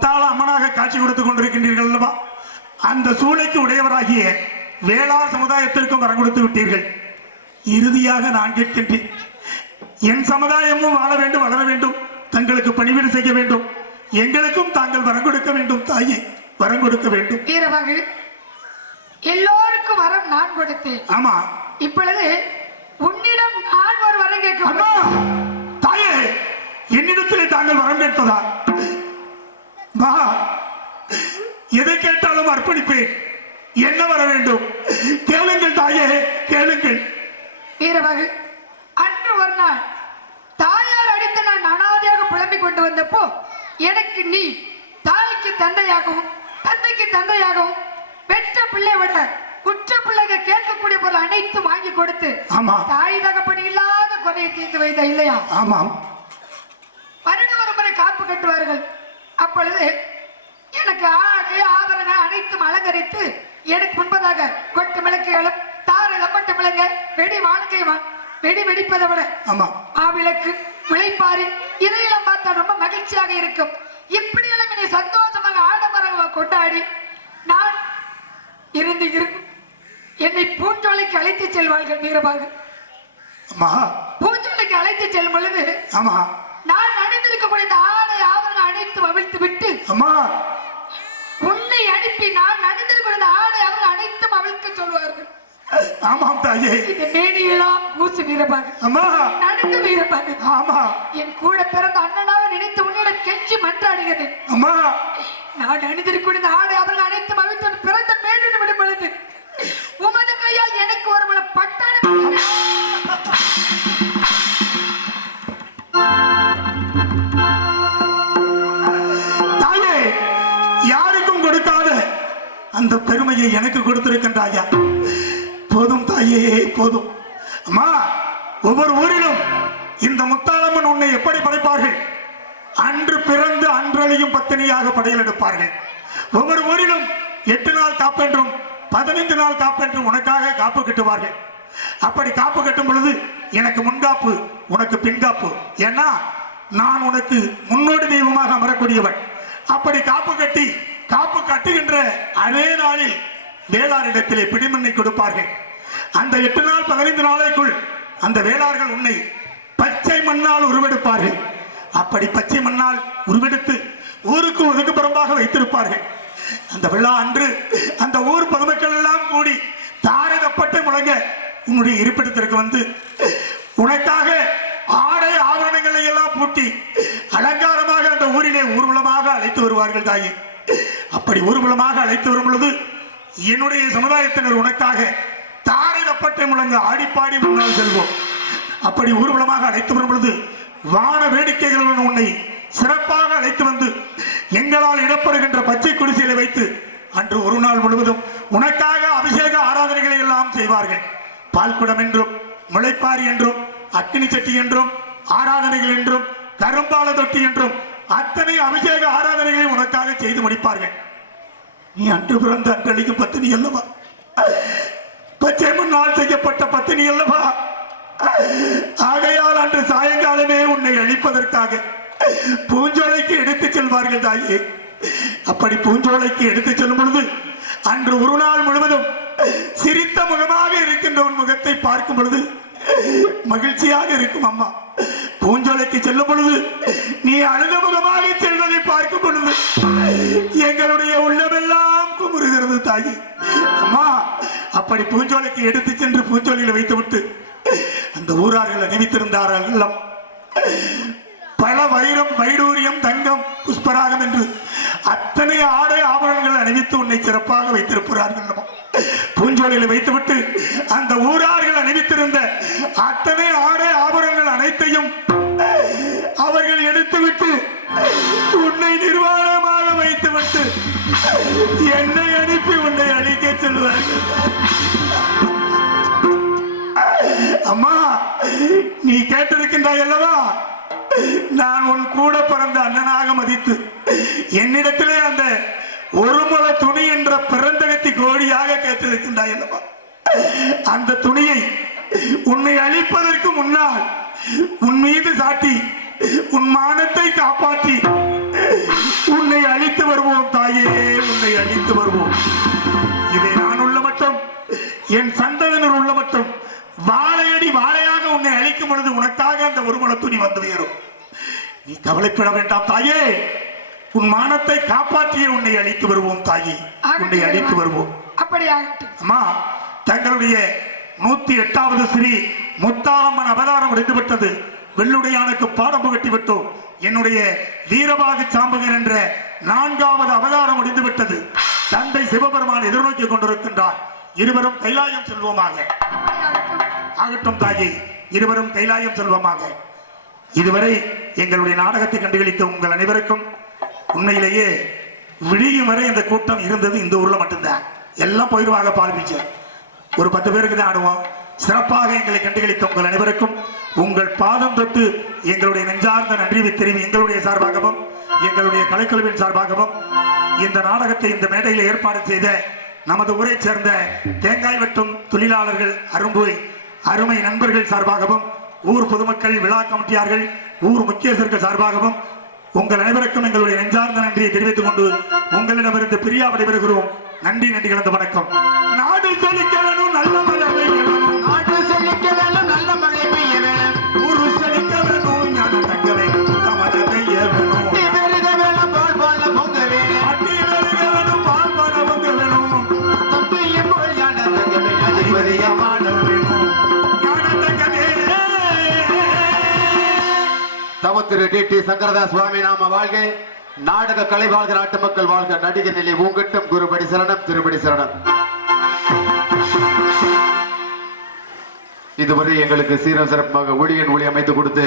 முத்தாள அம்மனாக காட்சி கொடுத்துக் கொண்டிருக்கின்றீர்கள் அல்லவா? அந்த சூளைக்கு உடையவராகிய வேளார் சமுதாயத்திற்கும் வரம் கொடுத்து விட்டீர்கள். இறுதியாக நான் கேட்கின்றேன் என் சமுதாயமும் வாழ வேண்டும் வளர வேண்டும் தங்களுக்கு பணிவீடு செய்ய வேண்டும் எங்களுக்கும் தாங்கள் வரம் கொடுக்க வேண்டும் தாயே வரம் கொடுக்க வேண்டும். வீரமகு எல்லோருக்கும் வரம் நான் கொடுத்தேன். ஆமா. இப்பொழுது உன்னிடம் நான் ஒரு வரம் கேட்க தாயே என்னிடத்திலே தாங்கள் வரம் கேட்பதா? எதை கேட்டாலும் அர்ப்பணிப்பேன். என்ன வர வேண்டும்? கேளுங்கள் தாயே கேளுங்கள். வீரமகு அன்று ஒரு நாள் தாயார் அடித்து நான் அனாதையாக புலம்பிக் கொண்டு வந்தப்போ எனக்கு நீ தாய்க்கு தந்தையாகவும் தந்தைக்கு தந்தையாகவும் பெற்ற பிள்ளை விட உற்ற பிள்ளைங்க கேட்கக்கூடிய பொருள் அனைத்தும் வாங்கி கொடுத்து ஆமா. தாய் தகப்படி இல்லாத குறையை தீர்த்து வைத்த இல்லையா? ஆமாம். வருட ஒரு முறை காப்பு கட்டுவார்கள். அப்பொழுது எனக்கு ஆடை ஆபரணங்கள் அனைத்தும் அலங்கரித்து எனக்கு முன்பதாக கொட்டு விளக்குகளும் தார லப்பட்டு விளங்க வெடி வாழ்க்கை வெடி வெடிப்பதை விட ஆமா. மாவிளக்கு முளைப்பாரி இதையெல்லாம் பார்த்தா ரொம்ப மகிழ்ச்சியாக இருக்கும். இப்படியெல்லாம் என்னை சந்தோஷமாக ஆடம்பரமாக கொண்டாடி நான் இருந்து என்னை பூஞ்சோலைக்கு அழைத்து செல்வார்கள் வீரபாகு. அம்மா பூஞ்சோலைக்கு அழைத்து செல்லும் பொழுது ஆமா. நான் அணிந்திருக்கக்கூடிய இந்த ஆடை ஆவணங்கள் அனைத்து அவிழ்த்து விட்டு அம்மா உன்னை அனுப்பி நான் அணிந்திருக்கிற இந்த ஆடை அவங்க அவிழ்க்க சொல்வார்கள் ஆமாம் தாயே. இந்த மேனியெல்லாம் பூசி வீரபாகு. அம்மா. நடுங்க வீரபாகு. ஆமா. என் கூட பிறந்த அண்ணனாக நினைத்து உன்னிடம் கெஞ்சி மன்றாடுகிறேன் அம்மா. நான் அணிந்திருக்கிற இந்த ஆடை அவர்கள் அனைத்தும் அவிழ்த்து பிறந்த மேனிடம் விடும் பொழுது உமது கையால் எனக்கு ஒரு முறை பட்டாணி தாயே கொடுக்காத அந்த பெருமையை எனக்கு கொடுத்திருக்கின்றாயா? போதும் தாயே போதும். அம்மா ஒவ்வொரு ஊரிலும் இந்த முத்தாளம்மன் உன்னை எப்படி படைப்பார்கள்? அன்று பிறந்து அன்றழியும் பத்தினியாக படையில் எடுப்பார்கள். ஒவ்வொரு ஊரிலும் எட்டு நாள் காப்பென்றும் பதினைந்து நாள் காப்பென்றும் உனக்காக காப்பு கட்டுவார்கள். அப்படி காப்பு கட்டும் பொழுது எனக்கு முன்காப்பு உனக்கு பின்காப்பு. ஏன்னா நான் உனக்கு முன்னோடி தெய்வமாக அமரக்கூடியவன். அப்படி காப்பு கட்டி காப்பு கட்டுகின்ற அதே நாளில் வேளாரிடத்திலே பிடிமண்ணை கொடுப்பார்கள். அந்த எட்டு நாள் பதினைந்து நாளைக்குள் அந்த வேளார்கள் உன்னை பச்சை மண்ணால் உருவெடுப்பார்கள். அப்படி பச்சை மண்ணால் உருவெடுத்து ஊருக்கு ஒதுக்குப்புறமாக வைத்திருப்பார்கள். அந்த விழா அன்று அந்த ஊர் பொதுமக்கள் எல்லாம் கூடி தாரகப்பட்டு முழங்க உன்னுடைய இருப்பிடத்திற்கு வந்து உனக்காக ஆடை ஆபரணங்களை எல்லாம் பூட்டி அலங்காரமாக அந்த ஊரிலே ஊர்வலமாக அழைத்து வருவார்கள் தாயே. அப்படி ஊர்வலமாக அழைத்து வரும் பொழுது என்னுடைய சமுதாயத்தினர் உனக்காக தாரகப்பட்டை முழங்க ஆடிப்பாடி முன்னால் செல்வோம். அப்படி ஊர்வலமாக அழைத்து வரும் பொழுது வான வேடிக்கைகளுடன் உன்னை சிறப்பாக அழைத்து வந்து எங்களால் இடப்படுகின்ற பச்சை குடிசையில வைத்து அன்று ஒரு நாள் முழுவதும் உனக்காக அபிஷேக ஆராதனைகளை எல்லாம் செய்வார்கள். பால்குடம் என்றும் முளைப்பாரி என்றும் அக்னி சட்டி என்றும் ஆராதனைகள் என்றும் கரும்பால தொட்டி என்றும் அத்தனை அபிஷேக காரியங்களை உனக்காக செய்து முடிப்பார்கள். நீ அன்று பிறந்த அன்றளிக்கும் பத்தினி அல்லவா? பச்சை முன்னால் செய்யப்பட்ட பத்தினி அல்லவா? ஆகையால் அன்று சாயங்காலமே உன்னை அழிப்பதற்காக பூஞ்சோலைக்கு எடுத்துச் செல்வார்கள் தாயே. அப்படி பூஞ்சோலைக்கு எடுத்துச் செல்லும் பொழுது அன்று ஒரு நாள் முழுவதும் சிரித்த முகமாக இருக்கின்ற உன் முகத்தை பார்க்கும் பொழுது மகிழ்ச்சியாக இருக்கும் அம்மா. பூஞ்சோலைக்கு செல்லும் பொழுது நீ அழுகமுகமாக செல்வதை பார்க்கும் பொழுது எங்களுடைய உள்ளமெல்லாம் குமுறுகிறது தாயி. அம்மா அப்படி பூஞ்சோலைக்கு எடுத்து சென்று பூஞ்சோலையில் வைத்துவிட்டு அந்த ஊரார்கள் அணிவித்திருந்தார்கள் பல வைரம் வைடூரியம் தங்கம் புஷ்பராகம் என்று அத்தனை ஆடை ஆபரணங்கள் அணிவித்து உன்னை சிறப்பாக வைத்திருக்கிறார்கள் பூஞ்சோலையில் வைத்துவிட்டு அந்த ஊரார்கள் அணிவித்திருந்த அத்தனை ஆடை ஆபரணங்கள் அனைத்தையும் அவர்கள் எடுத்துவிட்டு உன்னை நிர்வாணமாக வைத்துவிட்டு என்னை அனுப்பி உன்னை அழிக்க சொல்வார்கள். அம்மா நீ கேட்டிருக்கின்றாய் அல்லவா? நான் உன் கூட பிறந்த அண்ணனாக மதித்து என்னிடத்திலே அந்த ஒருமல துணி என்ற பிறந்தகத்தி கோடியாக கேட்டிருக்கின்றாய் அல்லவா? அந்த துணியை உன்னை அழிப்பதற்கு முன்னால் உன் மீது சாட்டி உன் மானத்தை காப்பாற்றி உன்னை அழித்து வருவோம் தாயே உன்னை அழித்து வருவோம். இதை நான் உள்ள மட்டும் என் சந்ததியினர் உள்ள மட்டும் வாழையடி வாழையாக உன்னை அழிக்கும் பொழுது உனக்காக அந்த ஒருமன துணி வந்து உயரும் நீ கவலைப்பட வேண்டாம் தாயே. உன் மானத்தை காப்பாற்றிய உன்னை அழித்து வருவோம் தாயே. உன்னை அழித்து வருவோம். அப்படி ஆகட்டும் அம்மா தங்களுடைய நூத்தி எட்டாவது ஸ்ரீ முத்தாலம்மன் அவதாரம் முடிந்துவிட்டது வெள்ளுடையானுக்கு பாடம் புகட்டி விட்டோம் என்னுடைய வீரபாகு சாம்பகன் என்ற நான்காவது அவதாரம் முடிந்துவிட்டது. தந்தை சிவபெருமான் எதிர்நோக்கி கொண்டிருக்கின்றார். இருவரும் கைலாயம் செல்வோமாக. ஆகட்டும் தாயே இருவரும் கைலாயம் செல்வோமாக. இதுவரை எங்களுடைய நாடகத்தை கண்டுகளித்த உங்கள் அனைவருக்கும் உண்மையிலேயே விழியும் வரை இந்த கூட்டம் இருந்தது. இந்த ஊர்ல மட்டும்தான். எல்லாம் போயிடுவாங்க பால் ஒரு பத்து பேருக்கு தான் ஆடுவோம். சிறப்பாக எங்களை கண்டுகளித்த உங்கள் அனைவருக்கும் உங்கள் பாதம் தொட்டு எங்களுடைய நெஞ்சார்ந்த நன்றி தெரிவி எங்களுடைய சார்பாகவும் எங்களுடைய கலைக்குழுவின் சார்பாகவும் இந்த நாடகத்தை இந்த மேடையில் ஏற்பாடு செய்த நமது ஊரை சேர்ந்த தேங்காய் வெட்டும் தொழிலாளர்கள் அரும்பு அருமை நண்பர்கள் சார்பாகவும் ஊர் பொதுமக்கள் விழா கமிட்டியார்கள் ஊர் முக்கியஸ்தர்கள் சார்பாகவும் உங்கள் அனைவருக்கும் எங்களுடைய நெஞ்சார்ந்த நன்றியை தெரிவித்துக் கொண்டு உங்களிடமிருந்து பிரியா விடைபெறுகிறோம். நன்றி நன்றி கலந்த வணக்கம். நாடு செழிக்க திரு டி டி சங்கரதாஸ் சுவாமி நாம வாழ்க. நாடக கலை வாழ்க நாட்டு மக்கள் வாழ்க. நடிகர் நிலை ஊங்கட்டும் குருபடி சரணம் திருபடி சரணம். இதுவரை எங்களுக்கு சீரம் சிறப்பாக ஒளியன் ஒளி அமைத்து கொடுத்து